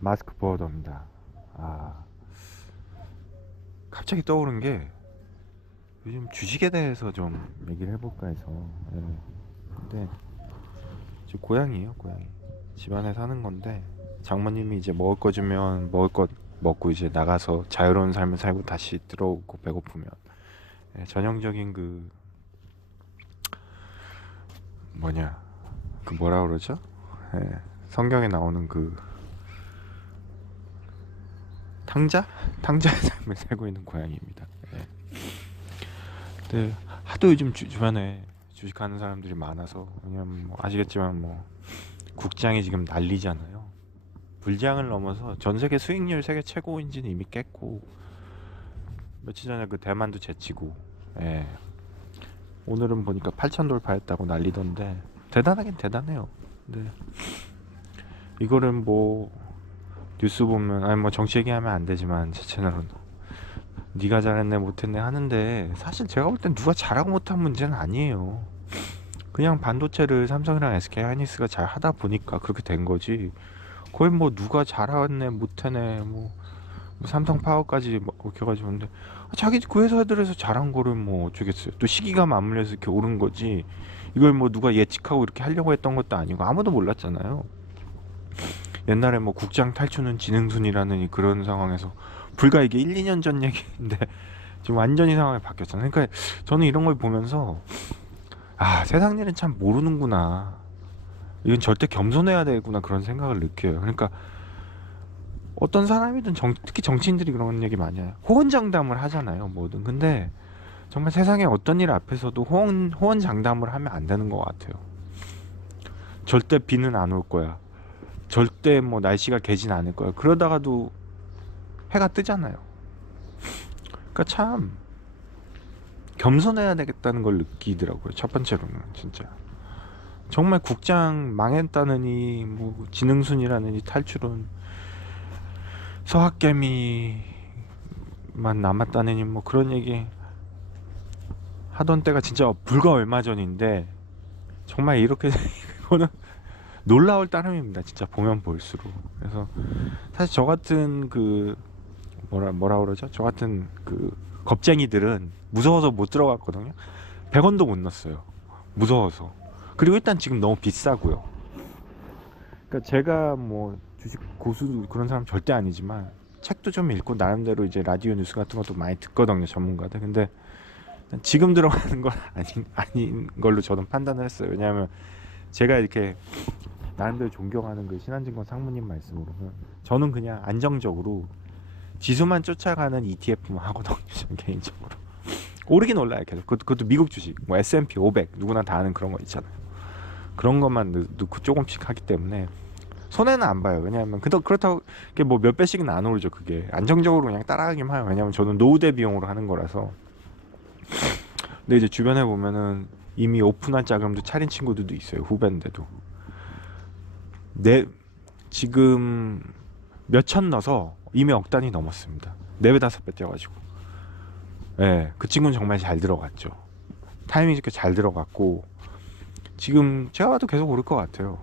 마스크 보어더입니다. 아, 갑자기 떠오른 게 요즘 주식에 대해서 좀 얘기를 해볼까 해서. 예. 근데 저 고양이에요, 고양이. 집안에 사는 건데 장모님이 이제 먹을 거 주면 먹을 것 먹고 이제 나가서 자유로운 삶을 살고 다시 들어오고 배고프면, 예, 전형적인 그 뭐냐, 그 뭐라 그러죠? 예, 성경에 나오는 그 탕자? 탕자의 삶을 살고 있는 고양이입니다. 예. 근데 하도 요즘 주변에 주식하는 사람들이 많아서, 왜냐면 뭐 아시겠지만 뭐 국장이 지금 난리잖아요. 불장을 넘어서 전 세계 수익률 세계 최고인지는 이미 깼고, 며칠 전에 그 대만도 제치고, 예. 오늘은 보니까 8천 돌파했다고 난리던데 대단하긴 대단해요. 근데 이거를 뭐 뉴스 보면, 아니 뭐 정치 얘기하면 안 되지만 제 채널은 네가 잘했네 못했네 하는데, 사실 제가 볼 땐 누가 잘하고 못한 문제는 아니에요. 그냥 반도체를 삼성이랑 SK 하이닉스가 잘 하다 보니까 그렇게 된 거지. 거의 뭐 누가 잘하네 못하네 뭐 삼성 파워까지 뭐 이렇게 가지고. 근데 자기 그 회사들에서 잘한 거를 뭐 어쩌겠어요. 또 시기가 맞물려서 이렇게 오른 거지. 이걸 뭐 누가 예측하고 이렇게 하려고 했던 것도 아니고 아무도 몰랐잖아요. 옛날에 뭐 국장 탈출은 지능순이라는 그런 상황에서 불과 이게 1, 2년 전 얘기인데 지금 완전히 상황이 바뀌었잖아요. 그러니까 저는 이런 걸 보면서, 아, 세상 일은 참 모르는구나. 이건 절대 겸손해야 되구나 그런 생각을 느껴요. 그러니까 어떤 사람이든 특히 정치인들이 그런 얘기 많이 해요. 호언장담을 하잖아요, 뭐든. 근데 정말 세상에 어떤 일 앞에서도 호언장담을 하면 안 되는 것 같아요. 절대 비는 안 올 거야. 절대 뭐 날씨가 개진 않을 거야. 그러다가도 해가 뜨잖아요. 그러니까 참 겸손해야 되겠다는 걸 느끼더라고요. 첫 번째로는 진짜. 정말 국장 망했다느니 뭐 지능순이라느니 탈출은 서학개미만 남았다느니 뭐 그런 얘기 하던 때가 진짜 불과 얼마 전인데, 정말 이렇게 이거는 놀라울 따름입니다. 진짜 보면 볼수록. 그래서 사실 저 같은 그 뭐라 그러죠? 저 같은 그 겁쟁이들은 무서워서 못 들어갔거든요. 100원도 못 넣었어요. 무서워서. 그리고 일단 지금 너무 비싸고요. 그러니까 제가 뭐 주식 고수 그런 사람 절대 아니지만 책도 좀 읽고 나름대로 이제 라디오 뉴스 같은 것도 많이 듣거든요, 전문가들. 근데 지금 들어가는 건 아닌 걸로 저는 판단을 했어요. 왜냐하면 제가 이렇게 나름대로 존경하는 그 신한증권 상무님 말씀으로는 저는 그냥 안정적으로 지수만 쫓아가는 ETF만 하거든요, 저는 개인적으로. 오르긴 올라요, 계속. 그것도 미국 주식, 뭐 S&P 500 누구나 다 아는 그런 거 있잖아요. 그런 것만 넣고 조금씩 하기 때문에 손해는 안 봐요. 왜냐하면 그렇다고 뭐 몇 배씩은 안 오르죠. 그게 안정적으로 그냥 따라가기만 해요. 왜냐하면 저는 노후 대 비용으로 하는 거라서. 근데 이제 주변에 보면은 이미 오픈한 자금도 차린 친구들도 있어요. 후배인데도. 내 지금 몇 천 넣어서 이미 억 단위 넘었습니다. 4배 5배 뛰어가지고. 예, 그 친구는 정말 잘 들어갔죠. 타이밍 좋게 잘 들어갔고 지금 제가 봐도 계속 오를 것 같아요.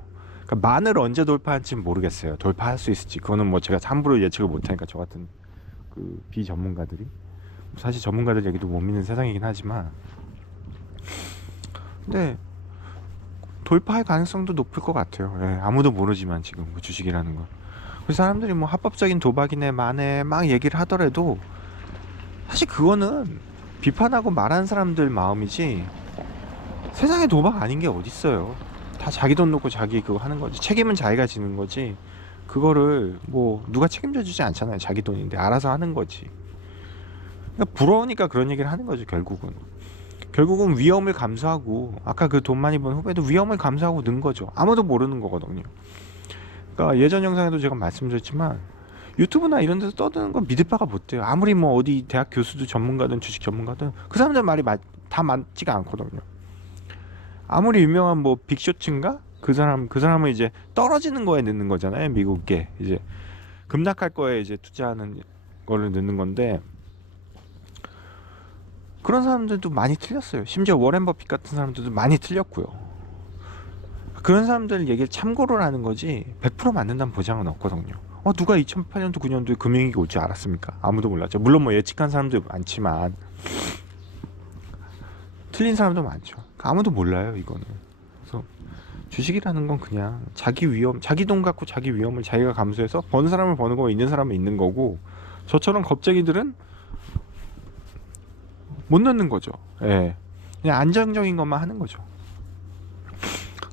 그러니까 만을 언제 돌파할지 모르겠어요. 돌파할 수 있을지 그거는 뭐 제가 함부로 예측을 못하니까, 저 같은 그 비전문가들이, 사실 전문가들 얘기도 못 믿는 세상이긴 하지만, 근데 돌파할 가능성도 높을 것 같아요. 예, 아무도 모르지만 지금 그 주식이라는 건. 그 사람들이 뭐 합법적인 도박이네 마네 막 얘기를 하더라도 사실 그거는 비판하고 말하는 사람들 마음이지, 세상에 도박 아닌 게 어딨어요. 다 자기 돈 놓고 자기 그거 하는 거지. 책임은 자기가 지는 거지. 그거를 뭐 누가 책임져 주지 않잖아요. 자기 돈인데 알아서 하는 거지. 그러니까 부러우니까 그런 얘기를 하는 거죠, 결국은. 결국은 위험을 감수하고, 아까 그 돈 많이 번 후배도 위험을 감수하고 는 거죠. 아무도 모르는 거거든요. 그러니까 예전 영상에도 제가 말씀드렸지만 유튜브나 이런 데서 떠드는 건 믿을 바가 못 돼요. 아무리 뭐 어디 대학 교수도 전문가든 주식 전문가든 그 사람들 말이 다 맞지가 않거든요. 아무리 유명한 뭐 빅쇼츠인가? 그 사람은 이제 떨어지는 거에 넣는 거잖아요. 미국계 이제 급락할 거에 이제 투자하는 거를 넣는 건데, 그런 사람들도 많이 틀렸어요. 심지어 워렌 버핏 같은 사람들도 많이 틀렸고요. 그런 사람들 얘기를 참고를 하는 거지 100% 맞는다는 보장은 없거든요. 누가 2008년도 9년도에 금융위기 올 줄 알았습니까? 아무도 몰랐죠. 물론 뭐 예측한 사람도 많지만 틀린 사람도 많죠. 아무도 몰라요 이거는. 그래서 주식이라는 건 그냥 자기 위험, 자기 돈 갖고 자기 위험을 자기가 감수해서 버는 사람을 버는 거고 있는 사람은 있는 거고, 저처럼 겁쟁이들은 못 넣는 거죠. 예. 그냥 안정적인 것만 하는 거죠.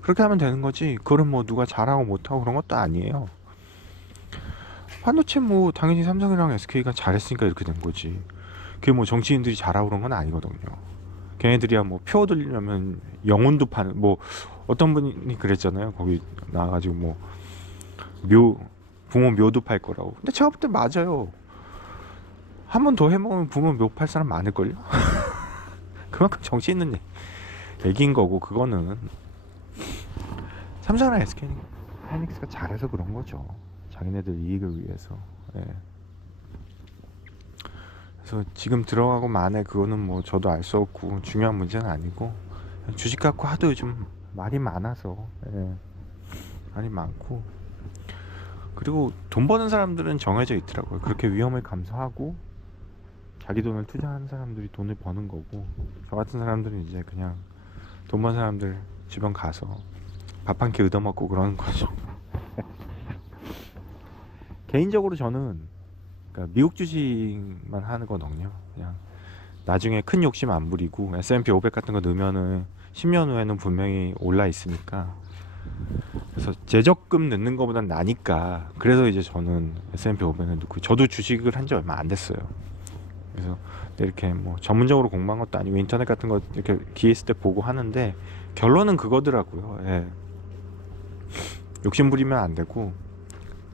그렇게 하면 되는 거지. 그거는 뭐 누가 잘하고 못하고 그런 것도 아니에요. 반도체 뭐 당연히 삼성이랑 SK가 잘했으니까 이렇게 된 거지. 그게 뭐 정치인들이 잘하고 그런 건 아니거든요. 걔네들이야 뭐 표 얻으려면 영혼도 파는, 뭐 어떤 분이 그랬잖아요. 거기 나와가지고 뭐 묘, 부모 묘도 팔 거라고. 근데 제가 볼 때 맞아요. 한 번 더 해먹으면 부모 묘 팔 사람 많을걸요? 그만큼 정치 있는 얘기인 거고, 그거는 삼성이나 SK 하이닉스가 잘해서 그런 거죠. 자기네들 이익을 위해서. 예. 그래서 지금 들어가고 만에 그거는 뭐 저도 알 수 없고 중요한 문제는 아니고, 주식 갖고 하도 요즘 말이 많아서. 예. 말이 많고, 그리고 돈 버는 사람들은 정해져 있더라고요. 그렇게 위험을 감수하고 자기 돈을 투자하는 사람들이 돈을 버는 거고, 저 같은 사람들은 이제 그냥 돈 버는 사람들 주변 가서 밥 한 끼 얻어먹고 그러는 거죠. 개인적으로 저는 그러니까 미국 주식만 하는 거거든요. 그냥 나중에 큰 욕심 안 부리고 S&P 500 같은 거 넣으면은 10년 후에는 분명히 올라 있으니까, 그래서 재적금 넣는 거보단 나니까, 그래서 이제 저는 S&P 500을 넣고, 저도 주식을 한 지 얼마 안 됐어요. 그래서 이렇게 뭐 전문적으로 공부한 것도 아니고 인터넷 같은 거 이렇게 기회 있을 때 보고 하는데, 결론은 그거더라고요. 예. 욕심 부리면 안 되고,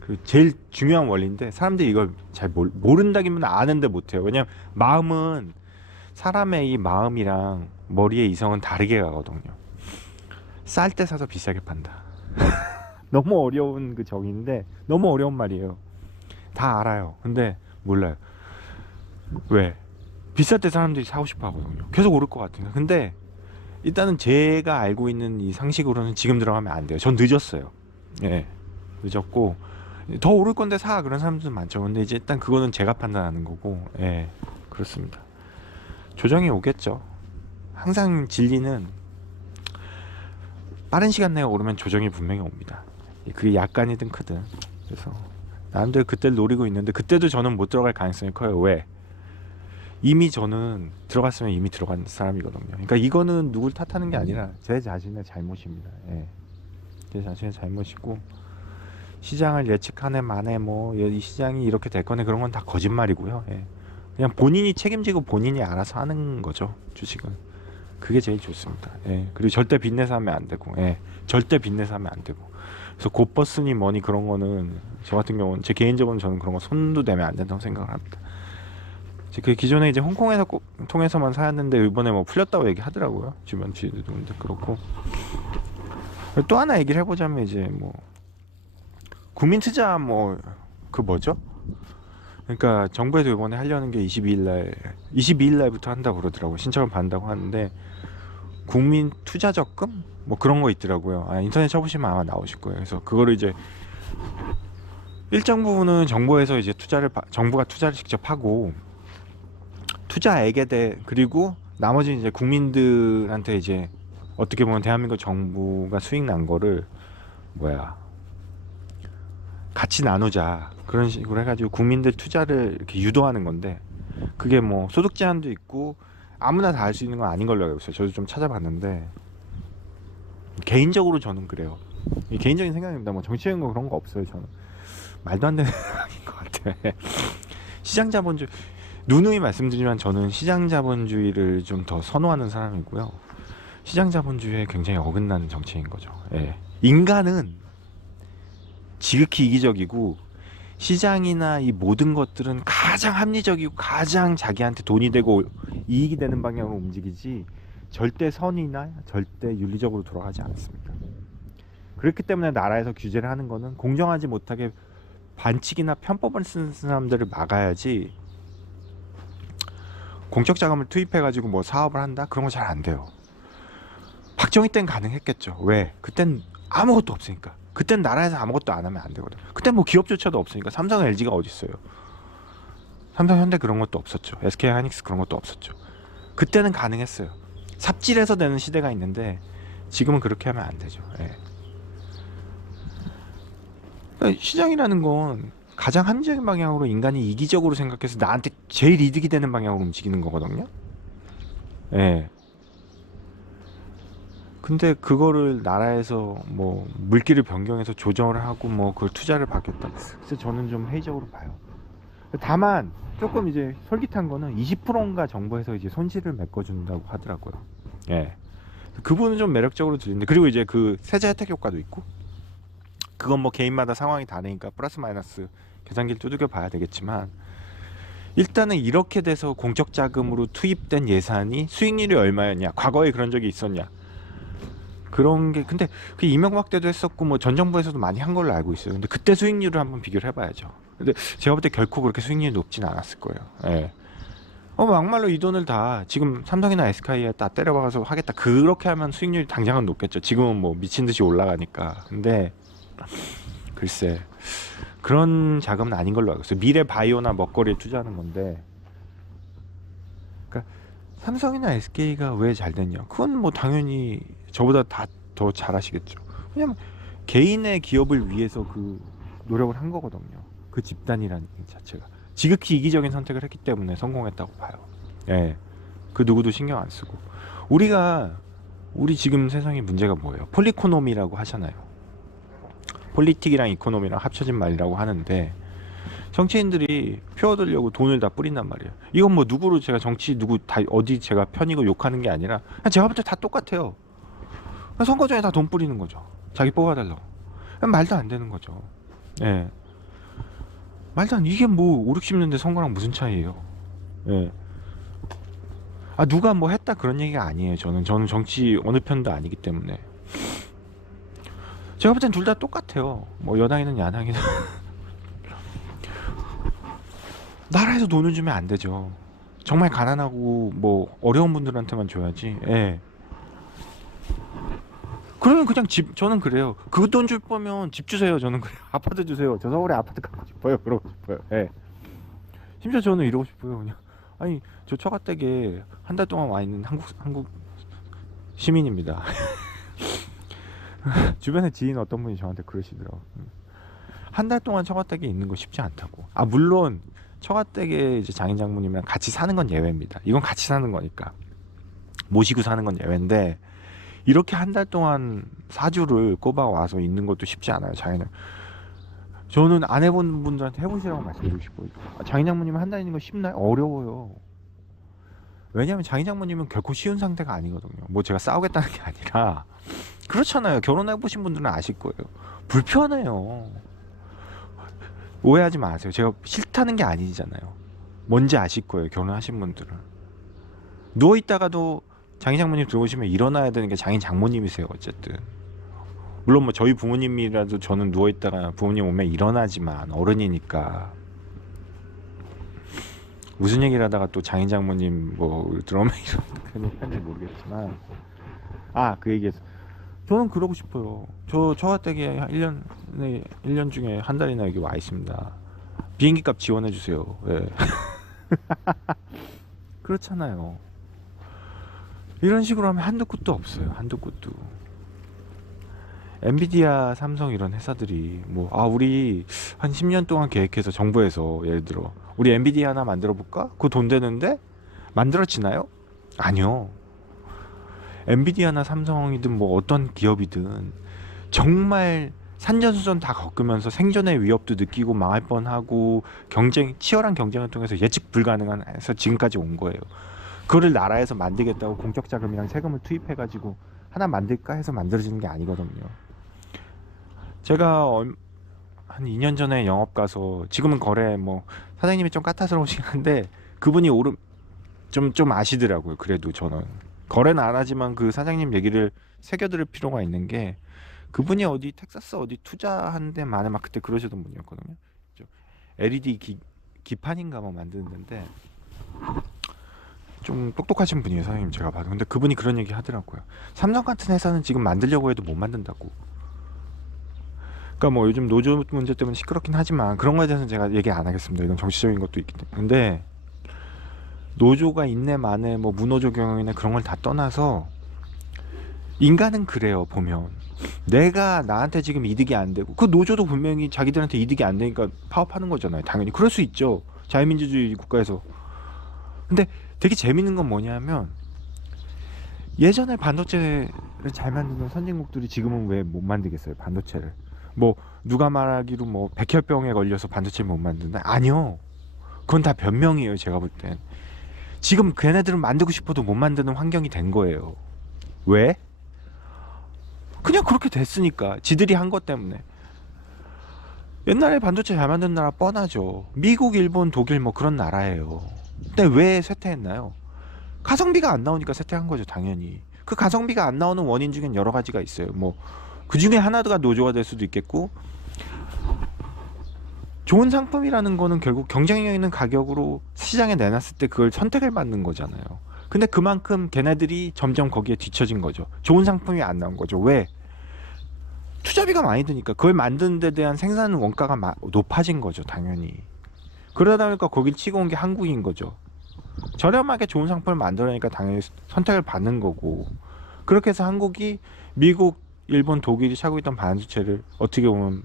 그 제일 중요한 원리인데 사람들이 이걸 잘 모른다기보다 아는데 못해요. 왜냐면 마음은, 사람의 이 마음이랑 머리의 이성은 다르게 가거든요. 쌀 때 사서 비싸게 판다. 너무 어려운 그 정의인데, 너무 어려운 말이에요. 다 알아요. 근데 몰라요. 왜? 비쌀 때 사람들이 사고 싶어 하거든요. 계속 오를 것 같은데. 근데 일단은 제가 알고 있는 이 상식으로는 지금 들어가면 안 돼요. 전 늦었어요. 예. 늦었고, 더 오를 건데 사, 그런 사람들은 많죠. 근데 이제 일단 그거는 제가 판단하는 거고. 예. 그렇습니다. 조정이 오겠죠. 항상 진리는 빠른 시간 내에 오르면 조정이 분명히 옵니다. 그게 약간이든 크든. 그래서 나름대로 그때를 노리고 있는데, 그때도 저는 못 들어갈 가능성이 커요. 왜? 이미 저는 들어갔으면 이미 들어간 사람이거든요. 그러니까 이거는 누굴 탓하는 게 아니라 제 자신의 잘못입니다. 예. 제 자신의 잘못이고, 시장을 예측하네 마네 뭐 이 시장이 이렇게 될 거네, 그런 건 다 거짓말이고요. 예. 그냥 본인이 책임지고 본인이 알아서 하는 거죠, 주식은. 그게 제일 좋습니다. 예. 그리고 절대 빚내서 하면 안 되고, 예. 절대 빚내서 하면 안 되고. 그래서 곧버스니 뭐니 그런 거는, 저 같은 경우는, 제 개인적으로 저는 그런 거 손도 대면 안 된다고 생각을 합니다. 그 기존에 이제 홍콩에서 통해서만 사였는데 이번에 뭐 풀렸다고 얘기하더라고요, 주변 지인들도 그렇고. 또 하나 얘기를 해보자면, 이제 뭐 국민 투자 뭐 그 뭐죠? 그러니까 정부에서 이번에 하려는 게 22일 날부터 한다고 그러더라고요. 신청을 받는다고 하는데, 국민 투자 적금 뭐 그런 거 있더라고요. 인터넷 쳐보시면 아마 나오실 거예요. 그래서 그거를 이제 일정 부분은 정부에서 이제 정부가 투자를 직접 하고, 투자액에 대해, 그리고 나머지는 이제 국민들한테 이제 어떻게 보면 대한민국 정부가 수익 난 거를 같이 나누자, 그런 식으로 해가지고 국민들 투자를 이렇게 유도하는 건데, 그게 뭐 소득 제한도 있고 아무나 다 할 수 있는 건 아닌 걸로 알고 있어요. 저도 좀 찾아봤는데, 개인적으로 저는 그래요. 개인적인 생각입니다. 뭐 정치적인 거 그런 거 없어요. 저는 말도 안 되는 생각인 것 같아. 시장 자본주의, 누누이 말씀드리지만 저는 시장 자본주의를 좀 더 선호하는 사람이고요. 시장 자본주의에 굉장히 어긋나는 정치인 거죠. 예. 인간은 지극히 이기적이고, 시장이나 이 모든 것들은 가장 합리적이고 가장 자기한테 돈이 되고 이익이 되는 방향으로 움직이지, 절대 선이나 절대 윤리적으로 돌아가지 않습니다. 그렇기 때문에 나라에서 규제를 하는 거는 공정하지 못하게 반칙이나 편법을 쓰는 사람들을 막아야지, 공적 자금을 투입해가지고 뭐 사업을 한다? 그런 거 잘 안 돼요. 박정희 때는 가능했겠죠. 왜? 그땐 아무것도 없으니까. 그땐 나라에서 아무것도 안 하면 안 되거든. 그땐 뭐 기업조차도 없으니까. 삼성, LG가 어디 있어요? 삼성, 현대 그런 것도 없었죠. SK 하이닉스 그런 것도 없었죠. 그때는 가능했어요. 삽질해서 되는 시대가 있는데 지금은 그렇게 하면 안 되죠. 예. 그러니까 시장이라는 건 가장 합리적인 방향으로 인간이 이기적으로 생각해서 나한테 제일 이득이 되는 방향으로 움직이는 거거든요. 예. 근데 그거를 나라에서 뭐 물기를 변경해서 조정을 하고 뭐 그걸 투자를 받겠다. 그래서 저는 좀 회의적으로 봐요. 다만 조금 이제 솔깃한 거는 20%인가 정부에서 이제 손실을 메꿔준다고 하더라고요. 예. 그분은 좀 매력적으로 들리는데, 그리고 이제 그 세제 혜택 효과도 있고, 그건 뭐 개인마다 상황이 다르니까 플러스 마이너스 계산기를 두들겨 봐야 되겠지만, 일단은 이렇게 돼서 공적 자금으로 투입된 예산이 수익률이 얼마였냐, 과거에 그런 적이 있었냐, 그런 게. 근데 그 이명박 때도 했었고 뭐 전 정부에서도 많이 한 걸로 알고 있어요. 근데 그때 수익률을 한번 비교를 해봐야죠. 근데 제가 볼 때 결코 그렇게 수익률이 높진 않았을 거예요. 예. 막말로 이 돈을 다 지금 삼성이나 SK에 다 때려박아서 하겠다, 그렇게 하면 수익률이 당장은 높겠죠. 지금은 뭐 미친 듯이 올라가니까. 근데 글쎄, 그런 자금은 아닌 걸로 알고 있어요. 미래 바이오나 먹거리에 투자하는 건데. 그러니까 삼성이나 SK가 왜 잘 됐냐? 그건 뭐 당연히 저보다 다 더 잘하시겠죠. 왜냐면 개인의 기업을 위해서 그 노력을 한 거거든요. 그 집단이라는 자체가 지극히 이기적인 선택을 했기 때문에 성공했다고 봐요. 예, 그 누구도 신경 안 쓰고. 우리 지금 세상의 문제가 뭐예요? 폴리코노미라고 하잖아요. 폴리틱이랑 이코노미랑 합쳐진 말이라고 하는데, 정치인들이 표 얻으려고 돈을 다 뿌린단 말이에요. 이건 뭐 누구로 제가 정치 누구 다 어디 제가 편이고 욕하는 게 아니라 그냥 제가 볼 때 다 똑같아요. 선거 전에 다 돈 뿌리는 거죠. 자기 뽑아달라고. 말도 안 되는 거죠. 예. 말도 안, 이게 뭐 5, 60년대 선거랑 무슨 차이예요. 예. 누가 뭐 했다 그런 얘기가 아니에요. 저는 정치 어느 편도 아니기 때문에. 제가 볼 땐 둘 다 똑같아요. 뭐 여당이든 야당이든. 나라에서 돈을 주면 안 되죠. 정말 가난하고 뭐 어려운 분들한테만 줘야지. 예. 그러면 그냥 저는 그래요. 그 돈 줄 거면 집 주세요. 저는 그래요. 아파트 주세요. 저 서울에 아파트 갖고 싶어요. 그러고 싶어요. 예. 심지어 저는 이러고 싶어요. 그냥 아니, 저 처가댁에 한 달 동안 와 있는 한국 시민입니다. 주변에 지인 어떤 분이 저한테 그러시더라고. 한 달 동안 처가댁에 있는 거 쉽지 않다고. 물론 처가댁에 이제 장인 장모님이랑 같이 사는 건 예외입니다. 이건 같이 사는 거니까 모시고 사는 건 예외인데, 이렇게 한 달 동안 사주를 꼽아 와서 있는 것도 쉽지 않아요. 저는 안 해본 분들한테 해보시라고 말씀드리고 싶어요. 장인 장모님 한 달 있는 거 쉽나요? 어려워요. 왜냐하면 장인 장모님은 결코 쉬운 상태가 아니거든요. 뭐 제가 싸우겠다는 게 아니라, 그렇잖아요. 결혼해보신 분들은 아실 거예요. 불편해요. 오해하지 마세요. 제가 싫다는 게 아니잖아요. 뭔지 아실 거예요. 결혼하신 분들은. 누워있다가도 장인 장모님 들어오시면 일어나야 되는 게 장인 장모님이세요. 어쨌든 물론 뭐 저희 부모님이라도 저는 누워있다가 부모님 오면 일어나지만 어른이니까. 무슨 얘기를 하다가 또 장인 장모님 뭐 들어오면 이런 건지 모르겠지만, 그 얘기해서 저는 그러고 싶어요. 저 처가댁에 1년 중에 한 달이나 여기 와 있습니다. 비행기 값 지원해 주세요. 예. 그렇잖아요. 이런 식으로 하면 한도 끝도 없어요. 한도 끝도. 엔비디아, 삼성 이런 회사들이 뭐 우리 한 10년 동안 계획해서 정부에서 예를 들어 우리 엔비디아 하나 만들어 볼까? 그거 돈 되는데 만들어지나요? 아니요. 엔비디아나 삼성이든 뭐 어떤 기업이든 정말 산전수전 다 겪으면서 생존의 위협도 느끼고 망할 뻔하고 치열한 경쟁을 통해서 예측 불가능한 해서 지금까지 온 거예요. 그거를 나라에서 만들겠다고 공적 자금이랑 세금을 투입해가지고 하나 만들까 해서 만들어지는 게 아니거든요. 제가 한 2년 전에 영업 가서, 지금은 거래 뭐 사장님이 좀 까탈스러우시긴 한데 그분이 좀 아시더라고요. 그래도 저는 거래는 안 하지만 그 사장님 얘기를 새겨들을 필요가 있는 게, 그분이 어디 텍사스 어디 투자한 데 만에 막 그때 그러시던 분이었거든요. LED 기판인가 뭐 만드는 데인데 좀 똑똑하신 분이에요, 사장님 제가 봐도. 근데 그분이 그런 얘기 하더라고요. 삼성 같은 회사는 지금 만들려고 해도 못 만든다고. 그러니까 뭐 요즘 노조 문제 때문에 시끄럽긴 하지만 그런 거에 대해서는 제가 얘기 안 하겠습니다. 이건 정치적인 것도 있기 때문에. 근데 노조가 있네 마네 뭐 무노조 경영이네 그런 걸 다 떠나서 인간은 그래요. 보면 내가 나한테 지금 이득이 안 되고 그 노조도 분명히 자기들한테 이득이 안 되니까 파업하는 거잖아요. 당연히 그럴 수 있죠. 자유민주주의 국가에서. 근데 되게 재밌는 건 뭐냐면 예전에 반도체를 잘 만드는 선진국들이 지금은 왜 못 만들겠어요? 반도체를. 뭐 누가 말하기로 뭐 백혈병에 걸려서 반도체를 못 만든다? 아니요. 그건 다 변명이에요. 제가 볼 땐. 지금 걔네들은 만들고 싶어도 못 만드는 환경이 된 거예요. 왜? 그냥 그렇게 됐으니까. 지들이 한 것 때문에. 옛날에 반도체 잘 만든 나라 뻔하죠. 미국, 일본, 독일 뭐 그런 나라예요. 근데 왜 쇠퇴했나요? 가성비가 안 나오니까 쇠퇴한 거죠, 당연히. 그 가성비가 안 나오는 원인 중엔 여러 가지가 있어요. 뭐 그 중에 하나가 노조가 될 수도 있겠고, 좋은 상품이라는 거는 결국 경쟁력 있는 가격으로 시장에 내놨을 때 그걸 선택을 받는 거잖아요. 근데 그만큼 걔네들이 점점 거기에 뒤처진 거죠. 좋은 상품이 안 나온 거죠. 왜? 투자비가 많이 드니까 그걸 만드는 데 대한 생산 원가가 높아진 거죠, 당연히. 그러다 보니까 거길 치고 온 게 한국인 거죠. 저렴하게 좋은 상품을 만들어내니까 당연히 선택을 받는 거고, 그렇게 해서 한국이 미국, 일본, 독일이 차고 있던 반도체를 어떻게 보면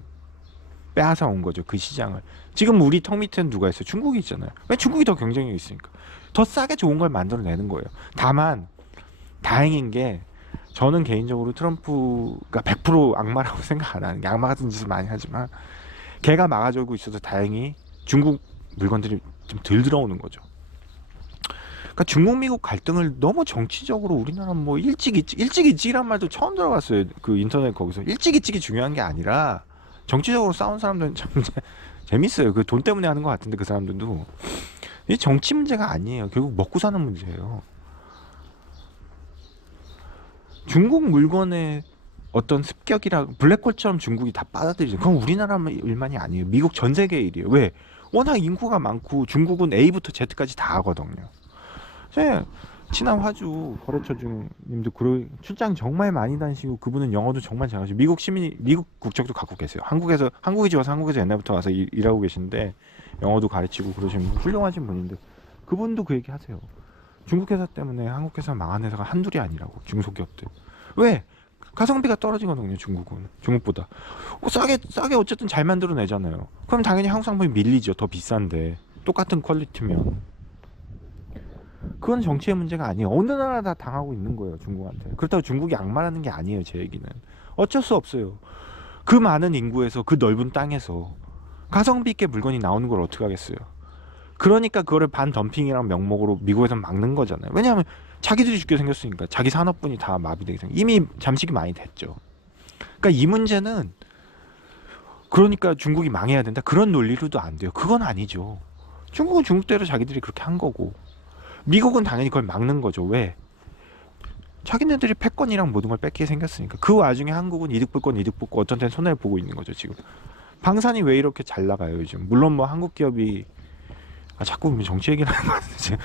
빼앗아 온 거죠. 그 시장을. 지금 우리 턱 밑에는 누가 있어요? 중국이 있잖아요. 왜? 중국이 더 경쟁력이 있으니까. 더 싸게 좋은 걸 만들어내는 거예요. 다만 다행인 게 저는 개인적으로 트럼프가 100% 악마라고 생각 안 하는 게, 악마 같은 짓을 많이 하지만 걔가 막아주고 있어서 다행히 중국 물건들이 좀 덜 들어오는 거죠. 그러니까 중국 미국 갈등을 너무 정치적으로 우리나라 뭐 일찍이란 말도 처음 들어봤어요. 그 인터넷 거기서 일찍이 중요한 게 아니라 정치적으로 싸운 사람들은 참 재밌어요. 그 돈 때문에 하는 것 같은데 그 사람들도 이 정치 문제가 아니에요. 결국 먹고 사는 문제예요. 중국 물건의 어떤 습격이라 블랙홀처럼 중국이 다 빨아들이죠. 그건 우리나라 일만이 아니에요. 미국 전 세계 일이에요. 왜? 워낙 인구가 많고 중국은 A부터 Z까지 다 하거든요. 제 친한 화주 거래처 주님도 출장 정말 많이 다니시고 그분은 영어도 정말 잘하시고 미국 시민이 미국 국적도 갖고 계세요. 한국에 와서 한국에서 옛날부터 와서 일하고 계신데 영어도 가르치고 그러시는 훌륭하신 분인데 그분도 그 얘기 하세요. 중국 회사 때문에 한국 회사 망한 회사가 한둘이 아니라고. 중소기업들. 왜? 가성비가 떨어지거든요. 중국은 중국보다 싸게 어쨌든 잘 만들어내잖아요. 그럼 당연히 한국 상품이 밀리죠. 더 비싼데 똑같은 퀄리티면. 그건 정치의 문제가 아니에요. 어느 나라 다 당하고 있는 거예요, 중국한테. 그렇다고 중국이 악마라는 게 아니에요, 제 얘기는. 어쩔 수 없어요. 그 많은 인구에서 그 넓은 땅에서 가성비 있게 물건이 나오는 걸 어떻게 하겠어요. 그러니까 그거를 반덤핑이랑 명목으로 미국에서 막는 거잖아요. 왜냐하면 자기들이 죽게 생겼으니까. 자기 산업분이 다 마비되게 생겼. 이미 잠식이 많이 됐죠. 그러니까 이 문제는 그러니까 중국이 망해야 된다 그런 논리로도 안 돼요. 그건 아니죠. 중국은 중국대로 자기들이 그렇게 한 거고 미국은 당연히 그걸 막는 거죠. 왜? 자기네들이 패권이랑 모든 걸 뺏기게 생겼으니까. 그 와중에 한국은 이득 볼 건 이득 보고 어떤 때는 손해를 보고 있는 거죠. 지금 방산이 왜 이렇게 잘 나가요 요즘. 물론 뭐 한국 기업이 자꾸 정치 얘기를 하는 것 같은데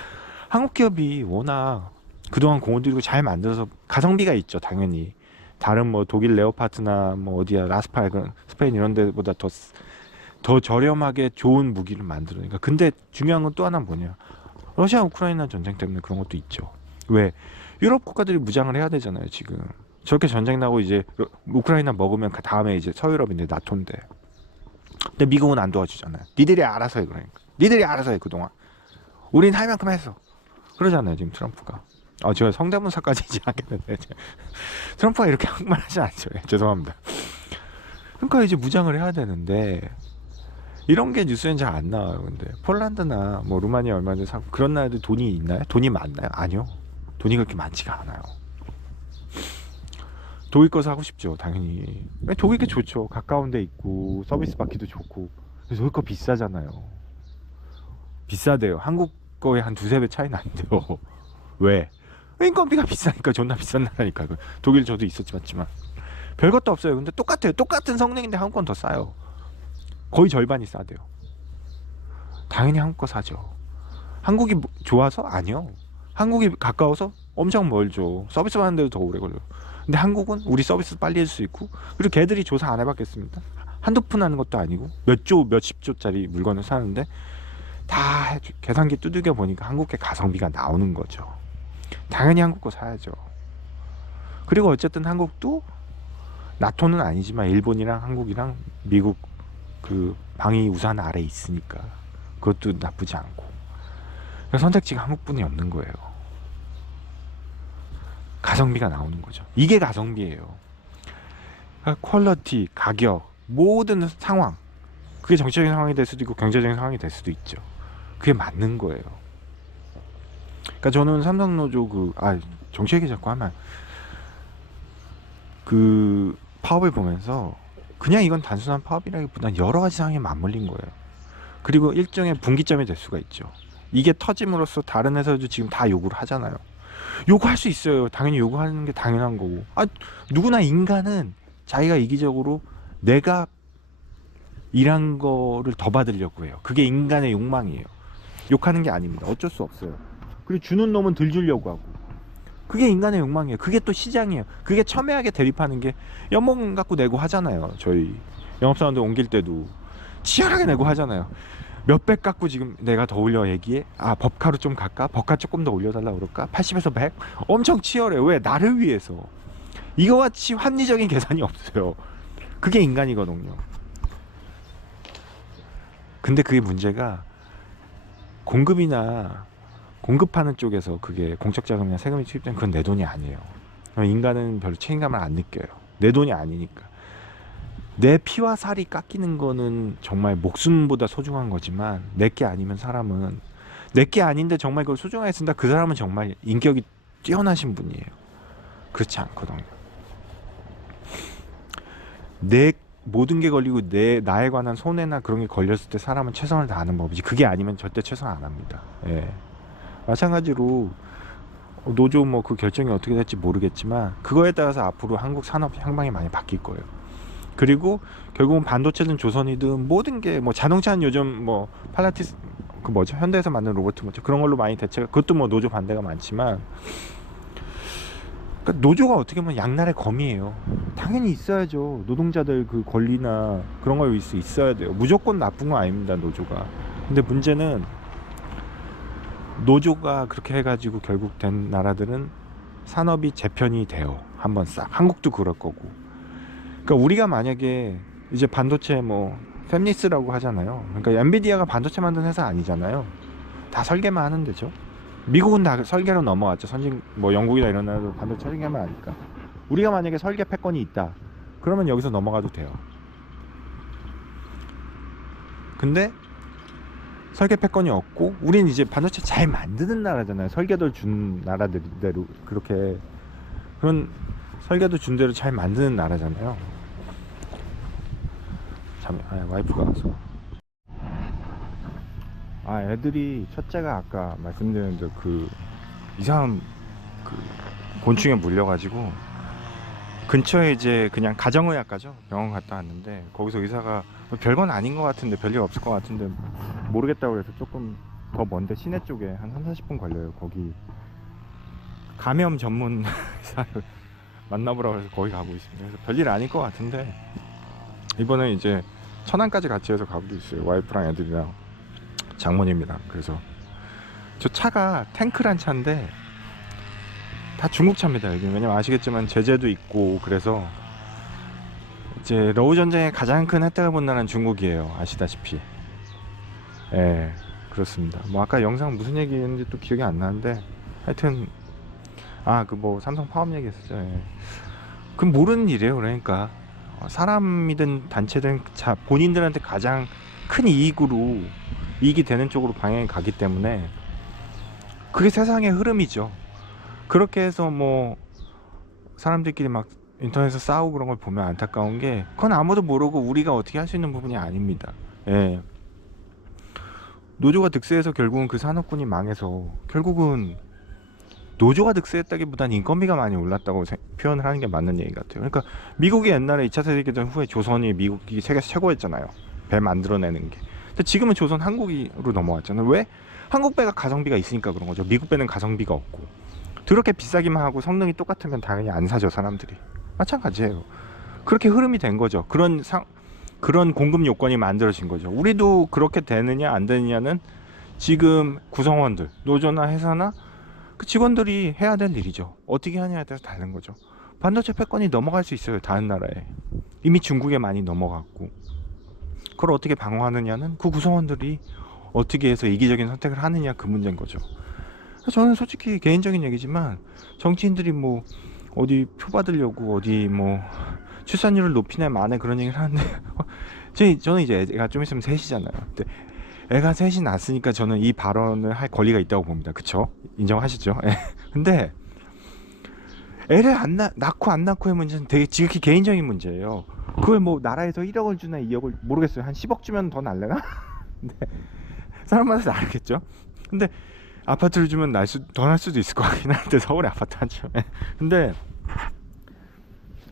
한국 기업이 워낙 그동안 공을 들이고 잘 만들어서 가성비가 있죠. 당연히 다른 뭐 독일 레오파트나 뭐 어디야 라스팔 스페인 이런 데보다 더 저렴하게 좋은 무기를 만들으니까. 근데 중요한 건 또 하나 뭐냐, 러시아 우크라이나 전쟁 때문에 그런 것도 있죠. 왜? 유럽 국가들이 무장을 해야 되잖아요. 지금 저렇게 전쟁 나고 이제 우크라이나 먹으면 그 다음에 이제 서유럽인데 나토인데. 근데 미국은 안 도와주잖아요. 니들이 알아서 해. 그러니까 니들이 알아서 해. 그동안 우린 할 만큼 했어 그러잖아요 지금 트럼프가. 제가 성대모사까지 이제 하겠는데 트럼프가 이렇게 한말하지 않죠. 죄송합니다. 그러니까 이제 무장을 해야 되는데 이런 게 뉴스엔 잘 안 나와요. 근데 폴란드나 뭐 루마니아 얼마 전에 사고 그런 나라들 돈이 있나요? 돈이 많나요? 아니요. 돈이 그렇게 많지가 않아요. 독일 거 사고 싶죠, 당연히. 독일 게 좋죠. 가까운 데 있고 서비스 받기도 좋고. 독일 거 비싸잖아요. 비싸대요. 한국 거에 한 두세 배 차이 난대요. 왜? 인건비가 비싸니까. 존나 비싼 나라니까. 독일 저도 있었지만 별것도 없어요. 근데 똑같아요. 똑같은 성능인데 한국 건 더 싸요. 거의 절반이 싸대요. 당연히 한국 거 사죠. 한국이 좋아서? 아니요. 한국이 가까워서? 엄청 멀죠. 서비스 받는 데도 더 오래 걸려요. 근데 한국은 우리 서비스 빨리 해줄 수 있고, 그리고 걔들이 조사 안 해봤겠습니다. 한두 푼 하는 것도 아니고 몇 조, 몇십 조짜리 물건을 사는데 다 계산기 두들겨 보니까 한국계 가성비가 나오는 거죠. 당연히 한국 거 사야죠. 그리고 어쨌든 한국도 나토는 아니지만 일본이랑 한국이랑 미국 그 방위 우산 아래 있으니까 그것도 나쁘지 않고 선택지가 한국뿐이 없는 거예요. 가성비가 나오는 거죠. 이게 가성비예요. 그러니까 퀄리티, 가격, 모든 상황, 그게 정치적인 상황이 될 수도 있고 경제적인 상황이 될 수도 있죠. 그게 맞는 거예요. 그러니까 저는 삼성노조 정치 얘기 자꾸 하면 그 파업을 보면서 그냥 이건 단순한 파업이라기보단 여러 가지 상황에 맞물린 거예요. 그리고 일종의 분기점이 될 수가 있죠. 이게 터짐으로써 다른 회사도 지금 다 요구를 하잖아요. 요구할 수 있어요. 당연히 요구하는 게 당연한 거고. 누구나 인간은 자기가 이기적으로 내가 일한 거를 더 받으려고 해요. 그게 인간의 욕망이에요. 욕하는 게 아닙니다. 어쩔 수 없어요. 그리고 주는 놈은 덜 주려고 하고. 그게 인간의 욕망이에요. 그게 또 시장이에요. 그게 첨예하게 대립하는 게 연봉 갖고 내고 하잖아요. 저희 영업사원들 옮길 때도 치열하게 내고 하잖아요. 몇백 갖고 지금 내가 더 올려 얘기해? 법카로 좀 갈까? 법카 조금 더 올려달라 그럴까? 80에서 100? 엄청 치열해요. 왜? 나를 위해서. 이거와 같이 합리적인 계산이 없어요. 그게 인간이거든요. 근데 그게 문제가 공급하는 쪽에서 그게 공적 자금이나 세금이 투입된 그건 내 돈이 아니에요. 인간은 별로 책임감을 안 느껴요. 내 돈이 아니니까. 내 피와 살이 깎이는 거는 정말 목숨보다 소중한 거지만 내게 아니면 사람은 내게 아닌데 정말 그걸 소중하게 쓴다. 그 사람은 정말 인격이 뛰어나신 분이에요. 그렇지 않거든요. 내 모든 게 걸리고 나에 관한 손해나 그런 게 걸렸을 때 사람은 최선을 다하는 법이지 그게 아니면 절대 최선 안 합니다. 예. 마찬가지로 노조 그 결정이 어떻게 될지 모르겠지만 그거에 따라서 앞으로 한국 산업 향방이 많이 바뀔 거예요. 그리고 결국은 반도체든 조선이든 모든 게 자동차는 요즘 팔라티스 현대에서 만든 로봇 그런 걸로 많이 대체가 그것도 노조 반대가 많지만 그러니까 노조가 어떻게 보면 양날의 검이에요. 당연히 있어야죠. 노동자들 그 권리나 그런 걸 위해서 있어야 돼요. 무조건 나쁜 건 아닙니다. 노조가. 근데 문제는 노조가 그렇게 해가지고 결국 된 나라들은 산업이 재편이 돼요. 한번 싹. 한국도 그럴 거고. 그러니까 우리가 만약에 이제 반도체 팹리스라고 하잖아요. 그러니까 엔비디아가 반도체 만든 회사 아니잖아요. 다 설계만 하는 데죠. 미국은 다 설계로 넘어왔죠. 선진 영국이나 이런 나라도 반도체 설계만 하니까. 우리가 만약에 설계 패권이 있다. 그러면 여기서 넘어가도 돼요. 근데 설계 패권이 없고 우린 이제 반도체 잘 만드는 나라잖아요. 설계도 준 나라들대로 그렇게 그런 설계도 준 대로 잘 만드는 나라잖아요. 와이프가 와서 애들이 첫째가 아까 말씀드린 그 이상한 그 곤충에 물려가지고 근처에 이제 그냥 가정의학과죠. 병원 갔다 왔는데 거기서 의사가 별건 아닌 것 같은데 별일 없을 것 같은데 모르겠다고 해서 조금 더 먼데 시내 쪽에 한 30-40분 걸려요. 거기 감염 전문 의사를 만나보라고 해서 거기 가고 있습니다. 그래서 별일 아닐 것 같은데 이번에 이제 천안까지 같이 해서 가고 있어요. 와이프랑 애들이랑 장모님이랑. 그래서 저 차가 탱크란 차인데 다 중국차입니다. 여기 왜냐면 아시겠지만 제재도 있고 그래서 이제 러우 전쟁의 가장 큰 혜택을 본 나라는 중국이에요. 아시다시피. 예, 그렇습니다. 아까 영상 무슨 얘기했는지 또 기억이 안 나는데 하여튼 삼성 파업 얘기했었죠. 예. 그럼 모르는 일이에요. 그러니까 사람이든 단체든 본인들한테 가장 큰 이익이 되는 쪽으로 방향이 가기 때문에 그게 세상의 흐름이죠. 그렇게 해서 사람들끼리 막 인터넷에서 싸우고 그런 걸 보면 안타까운 게 그건 아무도 모르고 우리가 어떻게 할 수 있는 부분이 아닙니다. 예. 노조가 득세해서 결국은 그 산업군이 망해서 결국은 노조가 득세했다기보단 인건비가 많이 올랐다고 표현을 하는 게 맞는 얘기 같아요. 그러니까 미국이 옛날에 2차 세계대전 후에 조선이 미국이 세계에서 최고였잖아요. 배 만들어내는 게. 근데 지금은 조선 한국으로 넘어왔잖아요. 왜? 한국 배가 가성비가 있으니까 그런 거죠. 미국 배는 가성비가 없고. 그렇게 비싸기만 하고 성능이 똑같으면 당연히 안 사죠, 사람들이. 마찬가지예요. 그렇게 흐름이 된 거죠. 그런 공급 요건이 만들어진 거죠. 우리도 그렇게 되느냐 안 되느냐는 지금 구성원들, 노조나 회사나 그 직원들이 해야 될 일이죠. 어떻게 하냐에 따라서 다른 거죠. 반도체 패권이 넘어갈 수 있어요. 다른 나라에. 이미 중국에 많이 넘어갔고. 그걸 어떻게 방어하느냐는 그 구성원들이 어떻게 해서 이기적인 선택을 하느냐, 그 문제인 거죠. 저는 솔직히 개인적인 얘기지만 정치인들이 뭐 어디 표 받으려고 어디 뭐 출산율을 높이네 마네 그런 얘기를 하는데 저는 이제 애가 좀 있으면 셋이잖아요. 근데 애가 셋이 낳았으니까 저는 이 발언을 할 권리가 있다고 봅니다. 그쵸? 인정하시죠? 근데 애를 낳고 안 낳고의 문제는 되게 지극히 개인적인 문제예요. 그걸 뭐 나라에서 1억을 주나 2억을 모르겠어요. 한 10억 주면 더 날래나? 근데 사람마다 다르겠죠. 근데 아파트를 주면 더 날 수도 있을 것 같긴 한데 서울에 아파트 하죠. 근데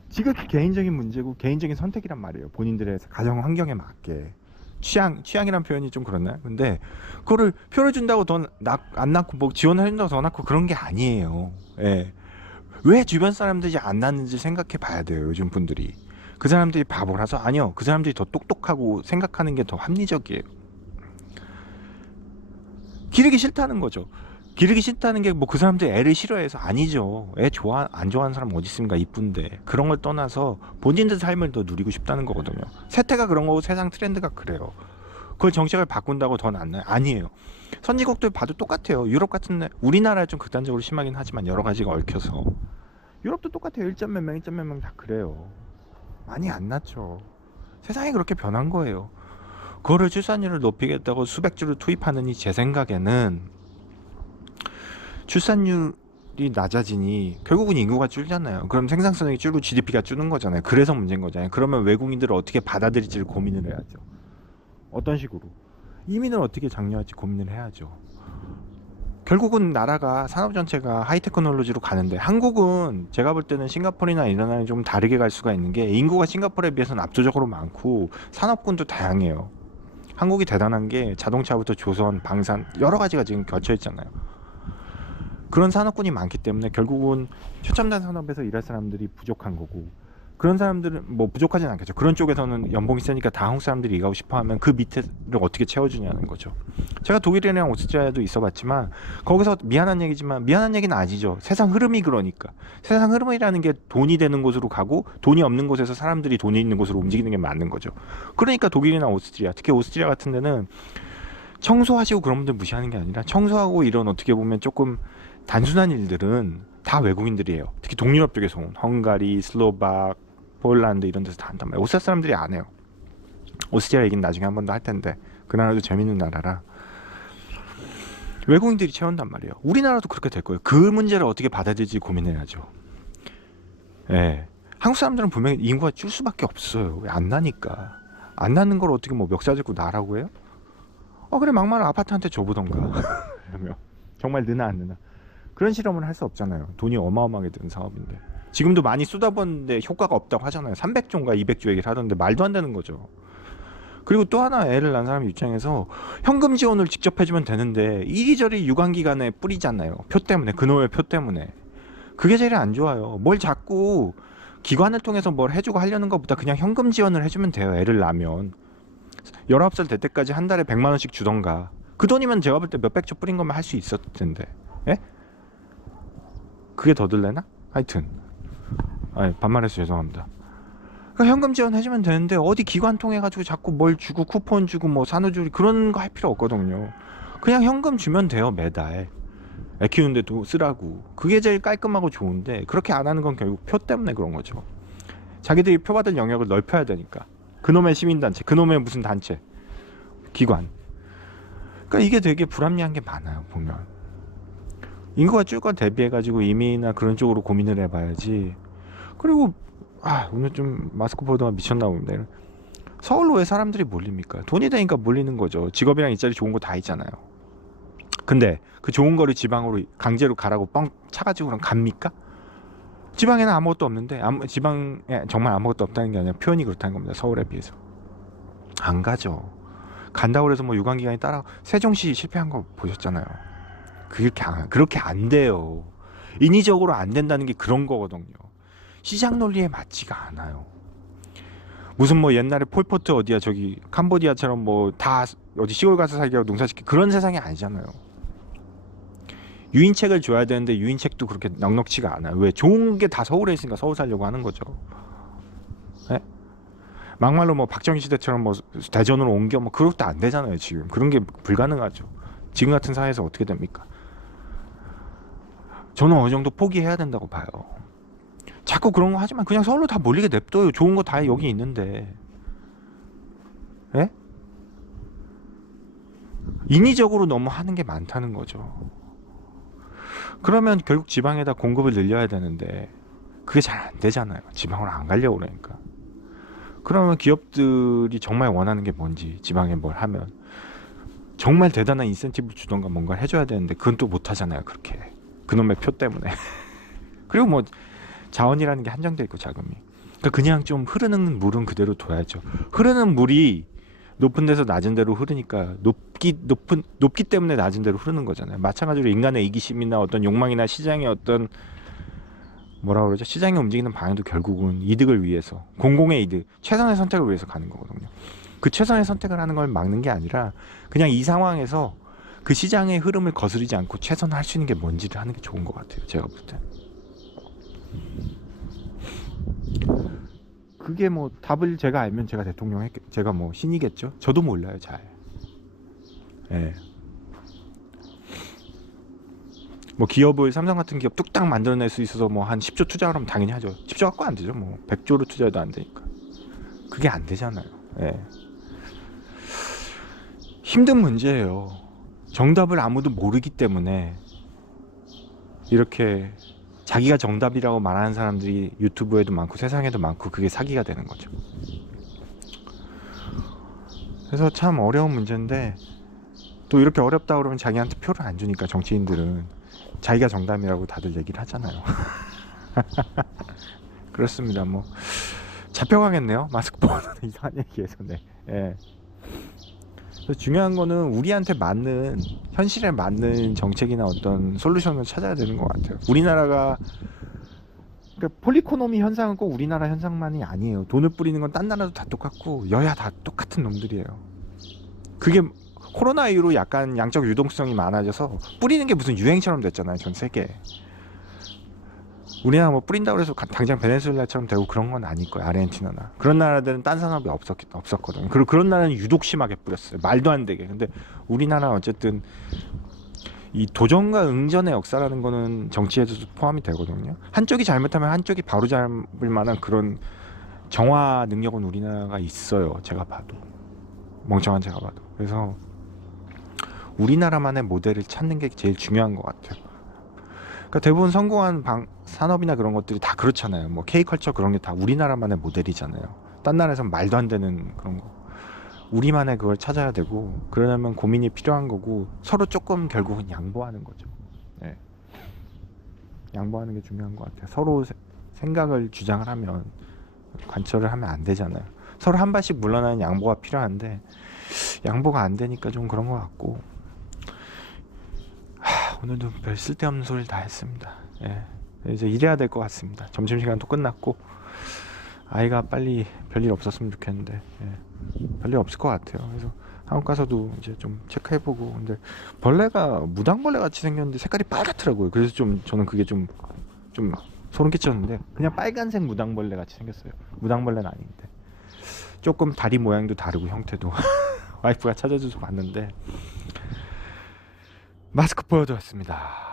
지극히 개인적인 문제고 개인적인 선택이란 말이에요. 본인들의 가정 환경에 맞게. 취향이란 표현이 좀 그렇나요? 근데 그거를 표를 준다고 안 낳고 뭐 지원을 해준다고 더 낳고 그런 게 아니에요. 예. 왜 주변 사람들이 안 낳는지 생각해 봐야 돼요. 요즘 분들이. 그 사람들이 바보라서? 아니요. 그 사람들이 더 똑똑하고 생각하는 게 더 합리적이에요. 기르기 싫다는 거죠. 기르기 싫다는 게 뭐 그 사람들이 애를 싫어해서 아니죠. 애 안 좋아하는 사람 어디 있습니까? 이쁜데. 그런 걸 떠나서 본인들 삶을 더 누리고 싶다는 거거든요. 세태가 그런 거고 세상 트렌드가 그래요. 그걸 정책을 바꾼다고 더 낫나요? 아니에요. 선진국들 봐도 똑같아요. 유럽 같은 데, 우리나라에 좀 극단적으로 심하긴 하지만 여러 가지가 얽혀서 유럽도 똑같아요. 1점 몇 명, 1점 몇 명 다 그래요. 많이 안 낳죠. 세상이 그렇게 변한 거예요. 그거를 출산율을 높이겠다고 수백 주를 투입하느니 제 생각에는 출산율이 낮아지니 결국은 인구가 줄잖아요. 그럼 생산성이 줄고 GDP가 줄는 거잖아요. 그래서 문제인 거잖아요. 그러면 외국인들을 어떻게 받아들일지를 고민을 해야죠. 어떤 식으로 이민을 어떻게 장려할지 고민을 해야죠. 결국은 나라가 산업 전체가 하이테크놀로지로 가는데 한국은 제가 볼 때는 싱가포르나 이런 나라는 좀 다르게 갈 수가 있는 게 인구가 싱가포르에 비해서는 압도적으로 많고 산업군도 다양해요. 한국이 대단한 게 자동차부터 조선, 방산 여러 가지가 지금 겹쳐 있잖아요. 그런 산업군이 많기 때문에 결국은 최첨단 산업에서 일할 사람들이 부족한 거고 그런 사람들은 뭐 부족하진 않겠죠. 그런 쪽에서는 연봉이 세니까 다 한국 사람들이 일하고 싶어 하면 그 밑에를 어떻게 채워주냐는 거죠. 제가 독일이랑 오스트리아에도 있어봤지만 거기서 미안한 얘기는 아니죠. 세상 흐름이 그러니까. 세상 흐름이라는 게 돈이 되는 곳으로 가고 돈이 없는 곳에서 사람들이 돈이 있는 곳으로 움직이는 게 맞는 거죠. 그러니까 독일이나 오스트리아, 특히 오스트리아 같은 데는 청소하시고 그런 분들 무시하는 게 아니라 청소하고 이런 어떻게 보면 조금 단순한 일들은 다 외국인들이에요. 특히 동유럽 쪽에서 온 헝가리, 슬로박, 폴란드 이런 데서 다 한단 말이에요. 오스트리아 사람들이 안 해요. 오스트리아 얘기는 나중에 한 번 더 할 텐데 그 나라도 재밌는 나라라 외국인들이 채운단 말이에요. 우리나라도 그렇게 될 거예요. 그 문제를 어떻게 받아들일지 고민해야죠. 예. 한국 사람들은 분명히 인구가 줄 수밖에 없어요. 왜 안 나니까. 안 나는 걸 어떻게 뭐 멱살 잡고 나라고 해요? 그래 막말 아파트한테 줘보던가. 그러면 정말 느나 안 느나. 그런 실험을 할 수 없잖아요. 돈이 어마어마하게 드는 사업인데. 지금도 많이 쏟아붓는데 효과가 없다고 하잖아요. 300조인가 200조 얘기를 하던데 말도 안 되는 거죠. 그리고 또 하나 애를 낳은 사람 입장에서 현금 지원을 직접 해주면 되는데 이리저리 유관기관에 뿌리잖아요. 표 때문에, 그놈의 표 때문에. 그게 제일 안 좋아요. 뭘 자꾸 기관을 통해서 뭘 해주고 하려는 것보다 그냥 현금 지원을 해주면 돼요. 애를 낳으면 19살 될 때까지 한 달에 100만 원씩 주던가. 그 돈이면 제가 볼 때 몇백조 뿌린 거면 할 수 있었을 텐데. 예? 그게 더 들래나? 하여튼 반말해서 죄송합니다. 그러니까 현금 지원 해주면 되는데 어디 기관 통해 가지고 자꾸 뭘 주고 쿠폰 주고 뭐 산후조리 그런 거 할 필요 없거든요. 그냥 현금 주면 돼요. 매달 애 키우는데 도 쓰라고. 그게 제일 깔끔하고 좋은데 그렇게 안 하는 건 결국 표 때문에 그런 거죠. 자기들이 표 받을 영역을 넓혀야 되니까. 그놈의 시민단체, 그놈의 무슨 단체, 기관. 그러니까 이게 되게 불합리한 게 많아요. 보면 인구가 줄 걸 대비해가지고 이민이나 그런 쪽으로 고민을 해봐야지. 그리고 오늘 좀 마스크 보다가 미쳤나 봅니다. 서울로 왜 사람들이 몰립니까? 돈이 되니까 몰리는 거죠. 직업이랑 일자리 좋은 거 다 있잖아요. 근데 그 좋은 거를 지방으로 강제로 가라고 뻥 차가지고 그럼 갑니까? 지방에는 아무것도 없는데 지방에 정말 아무것도 없다는 게 아니라 표현이 그렇다는 겁니다. 서울에 비해서 안 가죠. 간다고 해서 뭐 유관기관이 따라 세종시 실패한 거 보셨잖아요. 그렇게 안 돼요. 인위적으로 안 된다는 게 그런 거거든요. 시장 논리에 맞지가 않아요. 무슨 뭐 옛날에 폴포트 어디야 저기 캄보디아처럼 뭐 다 어디 시골 가서 살기하고 농사짓기 그런 세상이 아니잖아요. 유인책을 줘야 되는데 유인책도 그렇게 넉넉치가 않아요. 왜? 좋은 게 다 서울에 있으니까 서울 살려고 하는 거죠. 네? 막말로 뭐 박정희 시대처럼 뭐 대전으로 옮겨 뭐 그것도 안 되잖아요. 지금 그런 게 불가능하죠. 지금 같은 사회에서 어떻게 됩니까? 저는 어느 정도 포기해야 된다고 봐요. 자꾸 그런 거 하지만 그냥 서울로 다 몰리게 냅둬요. 좋은 거 다 여기 있는데. 예? 인위적으로 너무 하는 게 많다는 거죠. 그러면 결국 지방에다 공급을 늘려야 되는데 그게 잘 안 되잖아요. 지방으로 안 가려고 그러니까. 그러면 기업들이 정말 원하는 게 뭔지 지방에 뭘 하면 정말 대단한 인센티브를 주던가 뭔가를 해줘야 되는데 그건 또 못하잖아요. 그렇게 그놈의 표 때문에. 그리고 뭐 자원이라는 게 한정돼 있고 자금이. 그러니까 그냥 좀 흐르는 물은 그대로 둬야죠. 흐르는 물이 높은 데서 낮은 데로 흐르니까 높기 때문에 낮은 데로 흐르는 거잖아요. 마찬가지로 인간의 이기심이나 어떤 욕망이나 시장의 어떤 뭐라 그러죠? 시장이 움직이는 방향도 결국은 이득을 위해서 공공의 이득, 최선의 선택을 위해서 가는 거거든요. 그 최선의 선택을 하는 걸 막는 게 아니라 그냥 이 상황에서 그 시장의 흐름을 거스르지 않고 최선을 할 수 있는 게 뭔지를 하는 게 좋은 것 같아요. 제가 볼 때. 그게 뭐 답을 제가 알면 제가 대통령 제가 뭐 신이겠죠? 저도 몰라요, 잘. 예. 뭐 기업을 삼성 같은 기업 뚝딱 만들어낼 수 있어서 뭐 한 10조 투자하면 당연히 하죠. 10조 갖고 안 되죠. 뭐 100조로 투자해도 안 되니까. 그게 안 되잖아요. 예. 힘든 문제예요. 정답을 아무도 모르기 때문에 이렇게 자기가 정답이라고 말하는 사람들이 유튜브에도 많고 세상에도 많고 그게 사기가 되는 거죠. 그래서 참 어려운 문제인데 또 이렇게 어렵다 그러면 자기한테 표를 안 주니까 정치인들은 자기가 정답이라고 다들 얘기를 하잖아요. 그렇습니다. 뭐 잡혀가겠네요. 마스크 벗어는 이상한 얘기해서. 네. 예. 중요한 거는 우리한테 맞는 현실에 맞는 정책이나 어떤 솔루션을 찾아야 되는 것 같아요. 우리나라가 그러니까 폴리코노미 현상은 꼭 우리나라 현상만이 아니에요. 돈을 뿌리는 건 딴 나라도 다 똑같고 여야 다 똑같은 놈들이에요. 그게 코로나 이후로 약간 양적 유동성이 많아져서 뿌리는 게 무슨 유행처럼 됐잖아요. 전 세계에. 우리나라 뭐 뿌린다고 해서 당장 베네수엘라처럼 되고 그런 건 아닐 거예요. 아르헨티나나 그런 나라들은 딴 산업이 없었거든요. 그리고 그런 나라는 유독 심하게 뿌렸어요. 말도 안 되게. 근데 우리나라 어쨌든 이 도전과 응전의 역사라는 거는 정치에도 포함이 되거든요. 한쪽이 잘못하면 한쪽이 바로 잡을 만한 그런 정화 능력은 우리나라가 있어요. 제가 봐도 멍청한 제가 봐도. 그래서 우리나라만의 모델을 찾는 게 제일 중요한 것 같아요. 그러니까 대부분 성공한 산업이나 그런 것들이 다 그렇잖아요. 뭐 K컬처 그런 게 다 우리나라만의 모델이잖아요. 딴 나라에서는 말도 안 되는 그런 거. 우리만의 그걸 찾아야 되고 그러려면 고민이 필요한 거고 서로 조금 결국은 양보하는 거죠. 네. 양보하는 게 중요한 것 같아요. 서로 생각을 주장을 하면 관철을 하면 안 되잖아요. 서로 한 발씩 물러나는 양보가 필요한데 양보가 안 되니까 좀 그런 것 같고 오늘도 별 쓸데없는 소리를 다 했습니다. 예. 이제 일해야 될 것 같습니다. 점심시간도 끝났고 아이가 빨리 별일 없었으면 좋겠는데 별일 없을 것 같아요. 그래서 한국 가서도 이제 좀 체크해보고 근데 벌레가 무당벌레 같이 생겼는데 색깔이 빨갛더라고요. 그래서 좀 저는 그게 좀 소름 끼쳤는데 그냥 빨간색 무당벌레 같이 생겼어요. 무당벌레는 아닌데 조금 다리 모양도 다르고 형태도 와이프가 찾아줘서 봤는데 마스크 보여드렸습니다.